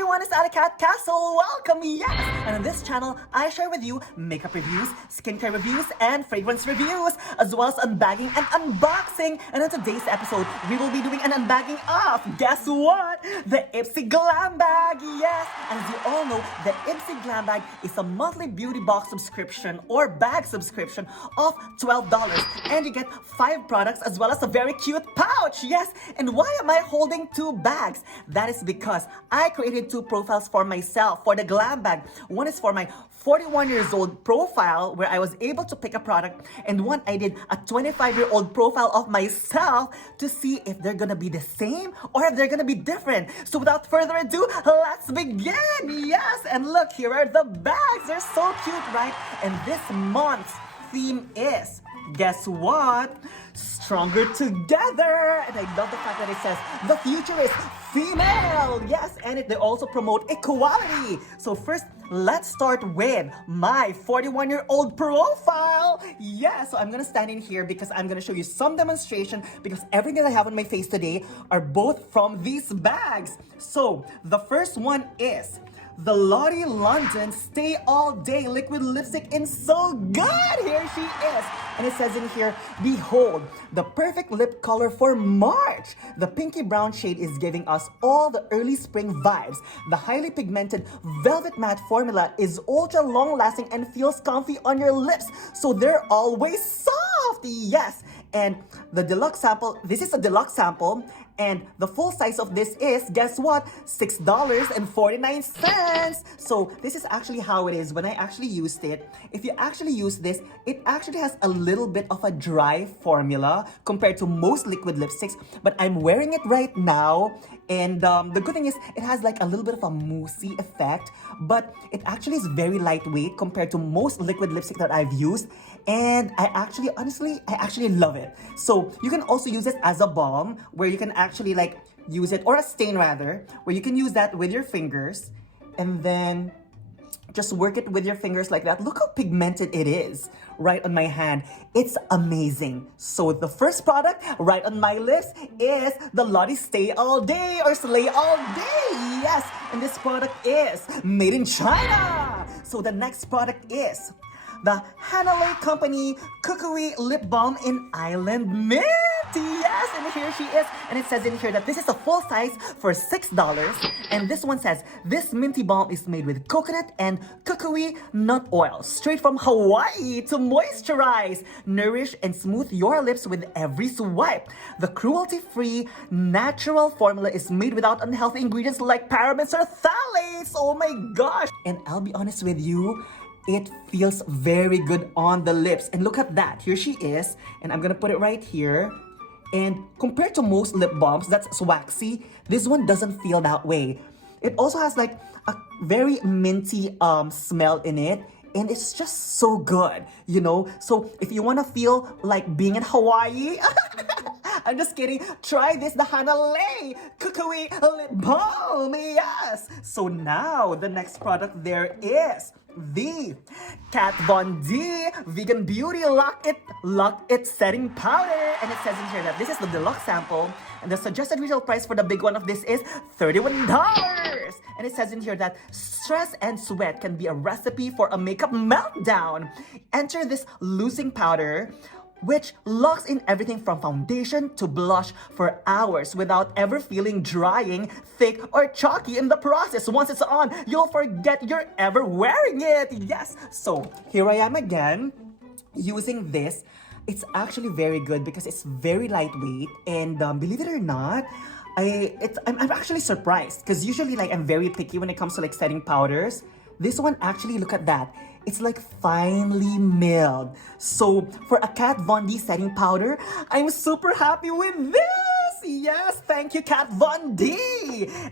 everyone, it's Allycat Castle. Welcome, yes! And on this channel, I share with you makeup reviews, skincare reviews, and fragrance reviews, as well as unbagging and unboxing. And in today's episode, we will be doing an unbagging of, guess what? The Ipsy Glam Bag, yes! And as you all know, the Ipsy Glam Bag is a monthly beauty box subscription or bag subscription of $12. And you get 5 products as well as a very cute pouch, yes! And why am I holding 2 bags? That is because I created 2 profiles for myself for the Glam Bag. One is for my 41 years old profile where I was able to pick a product, and one I did a 25-year-old profile of myself to see if they're gonna be the same or if they're gonna be different. So without further ado, let's begin! Yes, and look, here are the bags. They're so cute, right? And this month's theme is, guess what? Stronger together. And I love the fact that it says the future is female. Yes, and they also promote equality. So first, let's start with my 41-year-old profile. Yeah, so I'm gonna stand in here because I'm gonna show you some demonstration because everything that I have on my face today are both from these bags. So the first one is the Lottie London Stay All Day Liquid Lipstick in So Good. Here she is. And it says in here, behold, the perfect lip color for March. The pinky brown shade is giving us all the early spring vibes. The highly pigmented velvet matte formula is ultra long lasting and feels comfy on your lips. So they're always soft. Yes. And the deluxe sample, this is a deluxe sample. And the full size of this is, guess what? $6.49. So this is actually how it is when I actually used it. If you actually use this, it actually has a little bit of a dry formula compared to most liquid lipsticks. But I'm wearing it right now. And the good thing is it has like a little bit of a moussey effect. But it actually is very lightweight compared to most liquid lipstick that I've used. And I actually love it. So you can also use it as a balm where you can actually like use it, or a stain rather, where you can use that with your fingers and then just work it with your fingers like that. Look how pigmented it is right on my hand. It's amazing. So the first product right on my list is the Lottie Stay All Day or Slay All Day. Yes, and this product is made in China. So the next product is the Hanalei Company Cookery Lip Balm in Island Mint. Yes, and here she is. And it says in here that this is a full size for $6. And this one says, this minty balm is made with coconut and cookery nut oil, straight from Hawaii to moisturize, nourish, and smooth your lips with every swipe. The cruelty-free, natural formula is made without unhealthy ingredients like parabens or phthalates. Oh my gosh. And I'll be honest with you, it feels very good on the lips. And look at that. Here she is. And I'm gonna put it right here. And compared to most lip balms that's waxy, this one doesn't feel that way. It also has like a very minty smell in it. And it's just so good, you know? So if you wanna feel like being in Hawaii, I'm just kidding. Try this, the Hanalei Cookery Lip Balm. Yes. So now the next product there is the Kat Von D Vegan Beauty Lock It Setting Powder. And it says in here that this is the deluxe sample. And the suggested retail price for the big one of this is $31. And it says in here that stress and sweat can be a recipe for a makeup meltdown. Enter this loosing powder, which locks in everything from foundation to blush for hours without ever feeling drying, thick, or chalky in the process. Once it's on, you'll forget you're ever wearing it. Yes. So here I am again using this. It's actually very good because it's very lightweight, and believe it or not, I'm actually surprised because usually like I'm very picky when it comes to like setting powders. This one actually, look at that. It's like finely milled. So for a Kat Von D setting powder, I'm super happy with this. Yes, thank you, Kat Von D.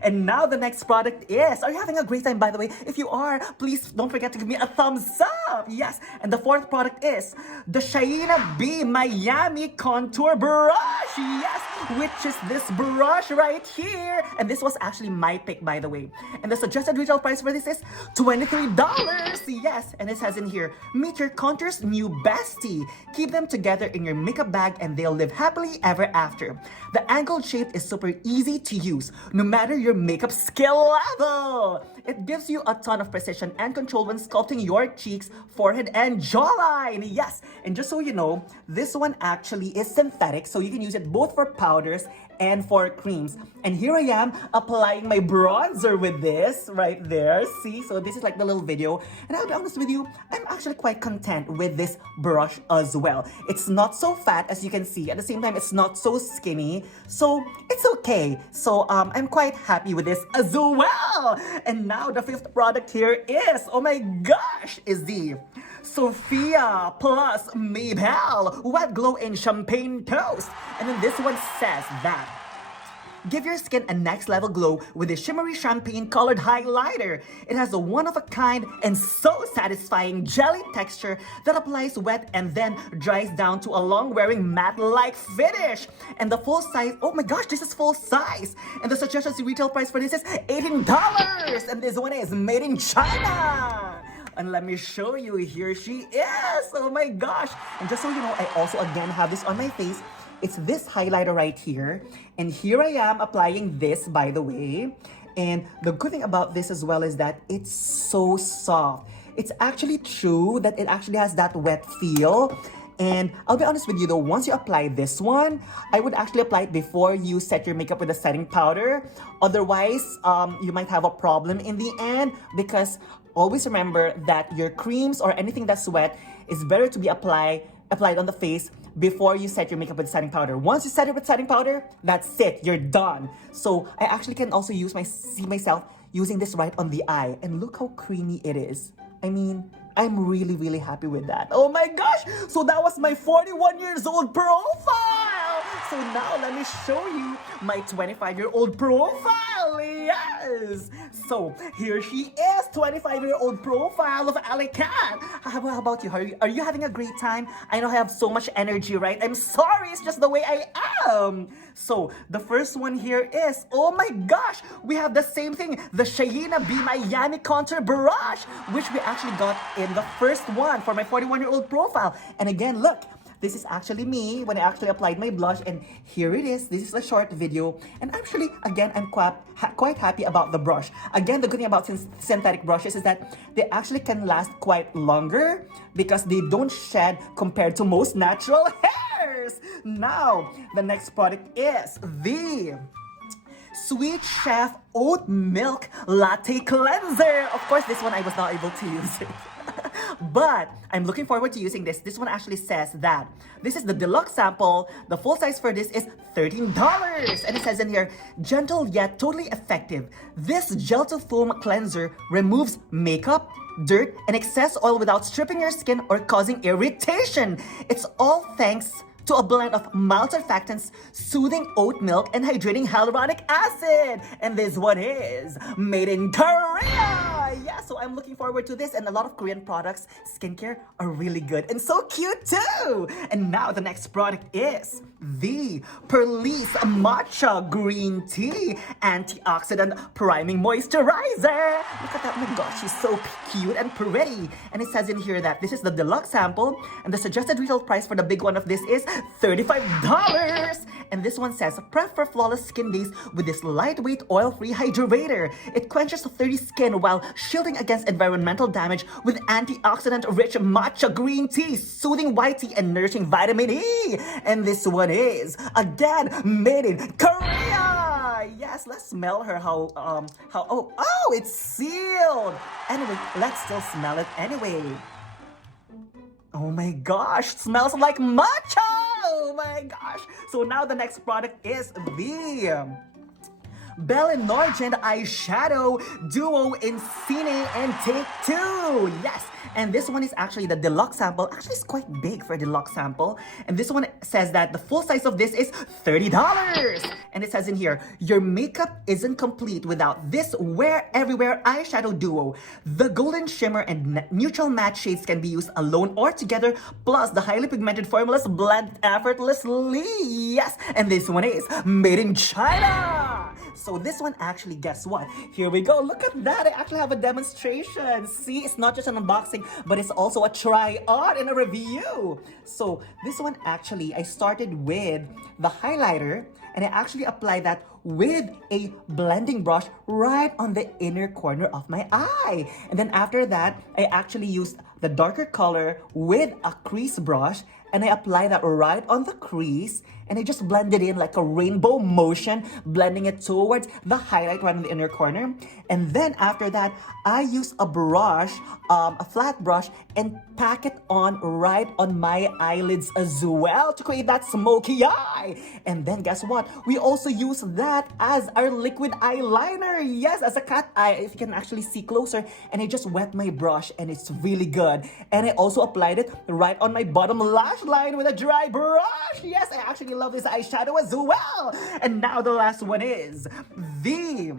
And now the next product is, are you having a great time, by the way? If you are, please don't forget to give me a thumbs up. Yes, and the fourth product is the Shaina B Miami Contour Brush. Yes, which is this brush right here. And this was actually my pick, by the way. And the suggested retail price for this is $23. Yes, and it says in here, meet your contour's new bestie. Keep them together in your makeup bag and they'll live happily ever after. The angled shape is super easy to use, no matter your makeup skill level. It gives you a ton of precision and control when sculpting your cheeks, forehead, and jawline. Yes, and just so you know, this one actually is synthetic, so you can use it both for powders and for creams. And here I am applying my bronzer with this right there. See, so this is like the little video. And I'll be honest with you, I'm actually quite content with this brush as well. It's not so fat as you can see. At the same time, it's not so skinny. So it's okay. So I'm quite happy with this as well. And now the fifth product here is, oh my gosh, is the Sofia plus Maybell Wet Glow in Champagne Toast. And then this one says that give your skin a next level glow with a shimmery champagne colored highlighter. It has a one-of-a-kind and so satisfying jelly texture that applies wet and then dries down to a long-wearing matte-like finish. And the full size, oh my gosh, this is full size. And the suggested retail price for this is $18. And this one is made in China. And let me show you, here she is. Oh my gosh. And just so you know, I also again have this on my face. It's this highlighter right here. And here I am applying this, by the way. And the good thing about this as well is that it's so soft. It's actually true that it actually has that wet feel. And I'll be honest with you though, once you apply this one, I would actually apply it before you set your makeup with a setting powder. Otherwise, you might have a problem in the end, because always remember that your creams or anything that's wet is better to be applied on the face before you set your makeup with setting powder. Once you set it with setting powder, that's it, you're done. So I actually can also see myself using this right on the eye, and look how creamy it is. I mean, I'm really, really happy with that. Oh my gosh! So that was my 41 years old profile! So now let me show you my 25-year-old profile. Yes! So here she is, 25-year-old profile of Allycat. How about you? Are you having a great time? I know I have so much energy, right? I'm sorry, it's just the way I am. So the first one here is, oh my gosh, we have the same thing, the Shaina B Miami Contour Brush, which we actually got in the first one for my 41-year-old profile. And again, look, this is actually me when I actually applied my blush, and here it is. This is a short video, and actually, again, I'm quite happy about the brush. Again, the good thing about synthetic brushes is that they actually can last quite longer because they don't shed compared to most natural hairs. Now, the next product is the Sweet Chef Oat Milk Latte Cleanser. Of course, this one I was not able to use it. But I'm looking forward to using this. This one actually says that this is the deluxe sample. The full size for this is $13. And it says in here, gentle yet totally effective. This gel to foam cleanser removes makeup, dirt, and excess oil without stripping your skin or causing irritation. It's all thanks to a blend of mild surfactants, soothing oat milk, and hydrating hyaluronic acid. And this one is made in Korea. Yeah, so I'm looking forward to this, and a lot of Korean products, skincare, are really good and so cute too. And now the next product is the Perlice Matcha Green Tea Antioxidant Priming Moisturizer. Look at that, oh my gosh, she's so cute and pretty. And it says in here that this is the deluxe sample, and the suggested retail price for the big one of this is $35. And this one says, prep for flawless skin days with this lightweight oil-free hydrator. It quenches dirty skin while shielding against environmental damage with antioxidant-rich matcha green tea, soothing white tea, and nourishing vitamin E. And this one is, again, made in Korea. Yes, let's smell her. Oh, it's sealed. Anyway, let's still smell it anyway. Oh my gosh, smells like matcha! Oh my gosh. So now the next product is the Belle and Nugent Eyeshadow Duo in Cine and Take 2. Yes, and this one is actually the deluxe sample. Actually, it's quite big for a deluxe sample. And this one says that the full size of this is $30. And it says in here, your makeup isn't complete without this Wear Everywhere Eyeshadow Duo. The golden shimmer and neutral matte shades can be used alone or together, plus the highly pigmented formulas blend effortlessly. Yes, and this one is made in China. So this one actually, guess what? Here we go. Look at that. I actually have a demonstration. See, it's not just an unboxing, but it's also a try on and a review. So this one actually, I started with the highlighter, and I actually apply that with a blending brush right on the inner corner of my eye. And then after that, I actually used the darker color with a crease brush, and I apply that right on the crease, and I just blend it in like a rainbow motion, blending it towards the highlight right in the inner corner. And then after that, I use a brush, a flat brush, and pack it on right on my eyelids as well to create that smoky eye. And then guess what? We also use that as our liquid eyeliner. Yes, as a cat eye, if you can actually see closer. And I just wet my brush, and it's really good. And I also applied it right on my bottom lash line with a dry brush. Yes, I actually love this eyeshadow as well. And now the last one is the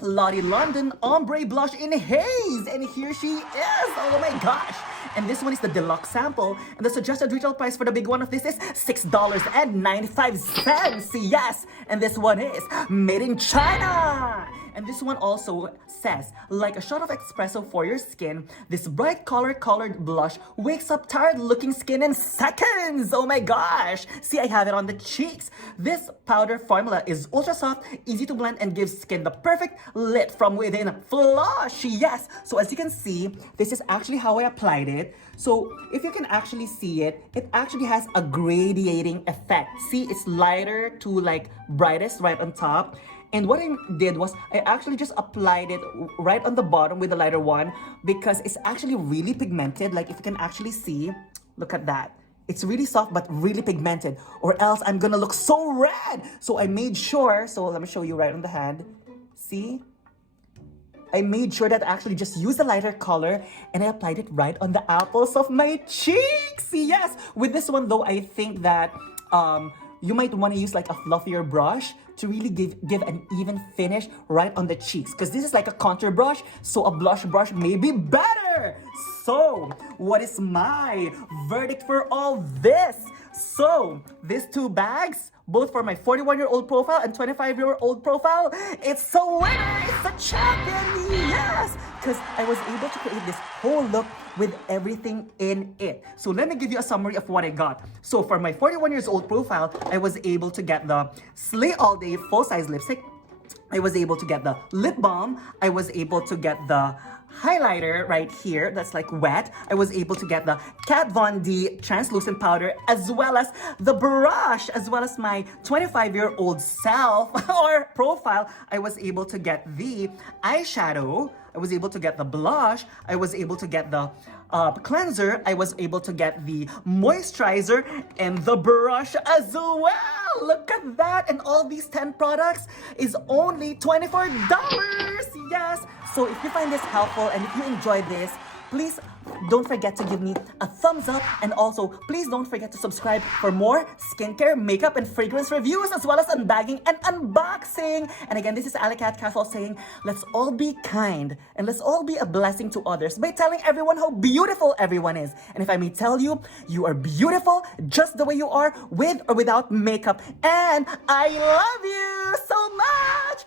Lottie London Ombre Blush in Haze. And here she is. Oh my gosh. And this one is the deluxe sample. And the suggested retail price for the big one of this is $6.95. Yes. And this one is made in China. And this one also says, like a shot of espresso for your skin, this bright color-colored blush wakes up tired-looking skin in seconds. Oh my gosh. See, I have it on the cheeks. This powder formula is ultra soft, easy to blend, and gives skin the perfect lit from within. Flush. Yes. So as you can see, this is actually how I applied it. So if you can actually see it, it actually has a gradiating effect. See, it's lighter to like brightest right on top. And what I did was I actually just applied it right on the bottom with the lighter one because it's actually really pigmented. Like if you can actually see, look at that. It's really soft but really pigmented, or else I'm gonna look so red. So I made sure, so let me show you right on the hand. See? I made sure that I actually just used the lighter color and I applied it right on the apples of my cheeks. Yes. With this one though, I think that you might want to use like a fluffier brush to really give an even finish right on the cheeks, because this is like a contour brush, so a blush brush may be better. So what is my verdict for all this? So these two bags, both for my 41-year-old profile and 25-year-old profile, it's a winner, it's a champion, yes! Because I was able to create this whole look with everything in it. So let me give you a summary of what I got. So for my 41-year-old profile, I was able to get the Slay All Day full-size lipstick. I was able to get the lip balm. I was able to get the highlighter right here that's like wet. I was able to get the Kat Von D translucent powder, as well as the brush, as well as my 25-year-old self or profile. I was able to get the eyeshadow. I was able to get the blush. I was able to get the cleanser. I was able to get the moisturizer and the brush as well. Look at that. And all these 10 products is only $24. Yes. So if you find this helpful and if you enjoyed this, please don't forget to give me a thumbs up, and also please don't forget to subscribe for more skincare, makeup, and fragrance reviews, as well as unbagging and unboxing. And again, this is Allycat Casual saying, let's all be kind and let's all be a blessing to others by telling everyone how beautiful everyone is. And if I may tell you, you are beautiful just the way you are, with or without makeup. And I love you so much.